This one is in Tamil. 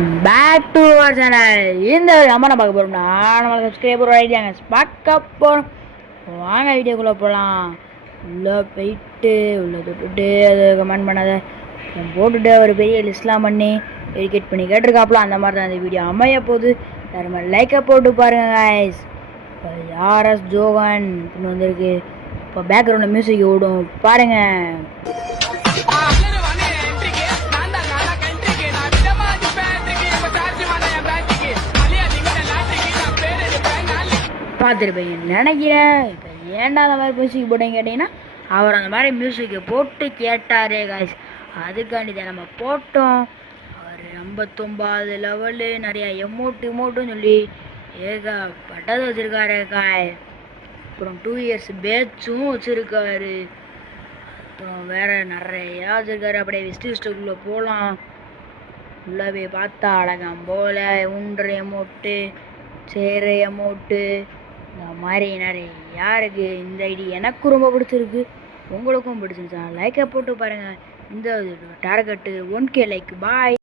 Back to our channel. இந்த அம்மா நான் பார்க்க போகிறோம்னா நம்மளுக்கு சப்ஸ்கிரைபர் ஆகிட்டாங்க பார்க்க போகிறோம். வாங்க வீடியோக்குள்ளே போகலாம். உள்ளே போயிட்டு உள்ளே தொட்டுட்டு அது கமெண்ட் பண்ணாத போட்டுட்டு ஒரு பெரிய லிஸ்ட்லாம் பண்ணி எடிகேட் பண்ணி கேட்டிருக்காப்புல. அந்த மாதிரி தான் இந்த வீடியோ அமைய போகுது. யாருமே லைக்கை போட்டு பாருங்கள் காய்ஸ். இப்போ ஆர்எஸ் ஜோகன் அப்படின்னு வந்திருக்கு. இப்போ பேக்ரவுண்டில் மியூசிக் ஓடும் பாருங்கள். பார்த்துருப்பீங்க நினைக்கிறேன். இப்போ ஏன்டா அந்த மாதிரி மியூசிக் போட்டேன்னு கேட்டிங்கன்னா, அவர் அந்த மாதிரி மியூசிக்கை போட்டு கேட்டாரே காய்ஸ், அதுக்காண்டி தான் நம்ம போட்டோம். அவர் 59 லெவலு நிறையா எமோட்டுன்னு சொல்லி ஏகப்பட்டது வச்சுருக்காரு காய். அப்புறம் 2 இயர்ஸ் பேட்சும் வச்சுருக்காரு. அப்புறம் வேறு நிறையா வச்சுருக்காரு. அப்படியே விஸ்ட்டுக்குள்ளே போகலாம். உள்ளே போய் பார்த்தா அழகம் போல் உன்ற எமோட்டு சேர எமோட்டு இந்த மாதிரி நிறையா இருக்குது. இந்த ஐடி எனக்கு ரொம்ப பிடிச்சிருக்கு, உங்களுக்கும் பிடிச்சிருச்சா லைக்கை போட்டு பாருங்கள். இந்த டார்கெட்டு 1K லைக். பாய்.